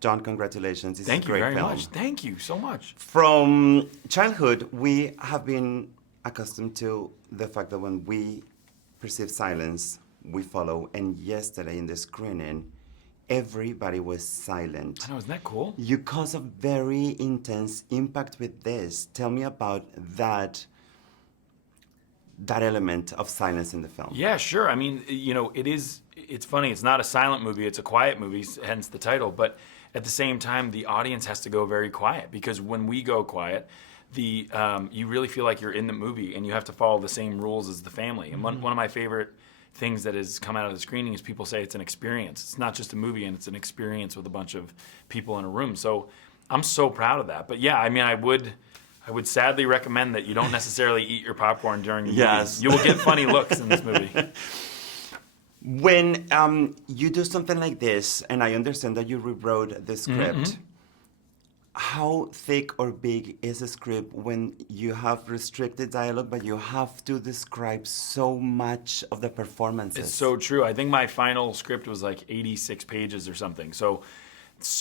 John, congratulations. This is a Thank you great very film. much. Thank you so much. From childhood, we have been accustomed to the fact that when we perceive silence, we follow. And yesterday in the screening, everybody was silent. I know, isn't that cool? You caused a very intense impact with this. Tell me about that element of silence in the film. Yeah, sure. I mean, it's funny. It's not a silent movie. It's a quiet movie, hence the title. But at the same time, the audience has to go very quiet because when we go quiet, you really feel like you're in the movie and you have to follow the same rules as the family. And one of my favorite things that has come out of the screening is people say it's an experience. It's not just a movie, and it's an experience with a bunch of people in a room. So I'm so proud of that. But yeah, I mean, I would sadly recommend that you don't necessarily eat your popcorn during the movie. You will get funny looks in this movie. When you do something like this, and I understand that you rewrote the script, how thick or big is a script when you have restricted dialogue, but you have to describe so much of the performances? It's so true. I think my final script was like 86 pages or something. So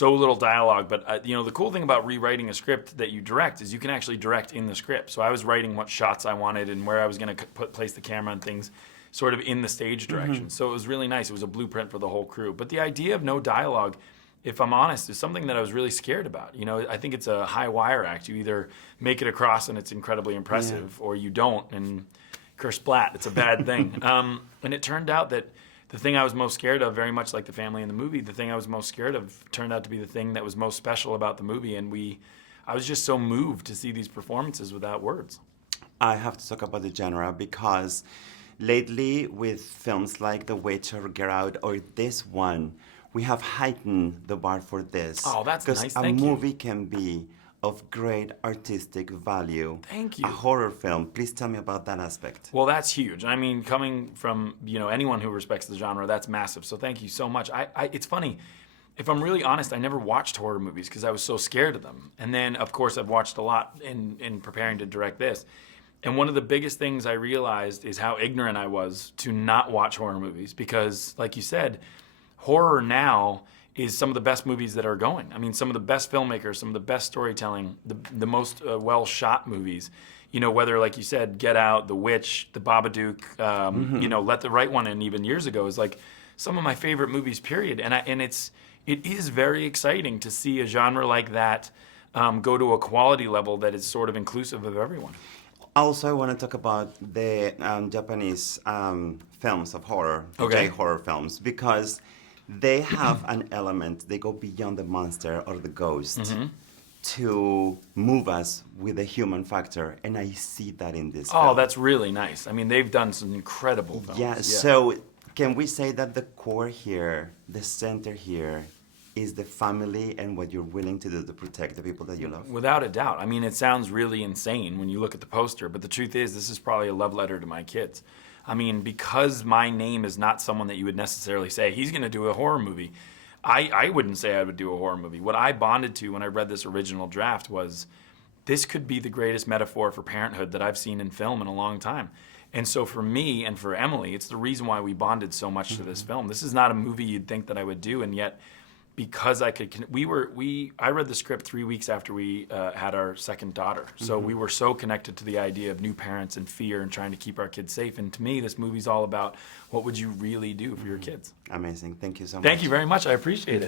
little dialogue. But the cool thing about rewriting a script that you direct is you can actually direct in the script. So I was writing what shots I wanted and where I was going to place the camera and things sort of in the stage direction. So it was really nice. It was a blueprint for the whole crew. But the idea of no dialogue, if I'm honest, is something that I was really scared about. I think it's a high wire act. You either make it across and it's incredibly impressive, or you don't, and curse splat, it's a bad thing. And it turned out that the thing I was most scared of, very much like the family in the movie, the thing I was most scared of turned out to be the thing that was most special about the movie. And I was just so moved to see these performances without words. I have to talk about the genre because lately with films like The Witch or Get Out or this one, we have heightened the bar for this. Oh, that's nice. Because a movie can be of great artistic value. Thank you. A horror film. Please tell me about that aspect. Well, that's huge. I mean, coming from anyone who respects the genre, that's massive. So thank you so much. It's funny. If I'm really honest, I never watched horror movies because I was so scared of them. And then, of course, I've watched a lot in preparing to direct this. And one of the biggest things I realized is how ignorant I was to not watch horror movies because, like you said, horror now is some of the best movies that are going. I mean, some of the best filmmakers, some of the best storytelling, the most well-shot movies. Whether, like you said, Get Out, The Witch, The Babadook, Let the Right One In even years ago is like some of my favorite movies, period. And it is very exciting to see a genre like that go to a quality level that is sort of inclusive of everyone. Also, I want to talk about the Japanese films of horror, J-horror films, because they have an element, they go beyond the monster or the ghost to move us with the human factor, and I see that in this film. Oh, that's really nice. I mean, they've done some incredible films. Yeah, so can we say that the core here, the center here, is the family and what you're willing to do to protect the people that you love? Without a doubt. I mean, it sounds really insane when you look at the poster, but the truth is this is probably a love letter to my kids. I mean, because my name is not someone that you would necessarily say, he's going to do a horror movie. I wouldn't say I would do a horror movie. What I bonded to when I read this original draft was this could be the greatest metaphor for parenthood that I've seen in film in a long time. And so for me and for Emily, it's the reason why we bonded so much to this film. This is not a movie you'd think that I would do, and yet because I read the script 3 weeks after we had our second daughter. So we were so connected to the idea of new parents and fear and trying to keep our kids safe. And to me, this movie's all about what would you really do for your kids. Amazing. Thank you so much. Thank you very much. I appreciate it.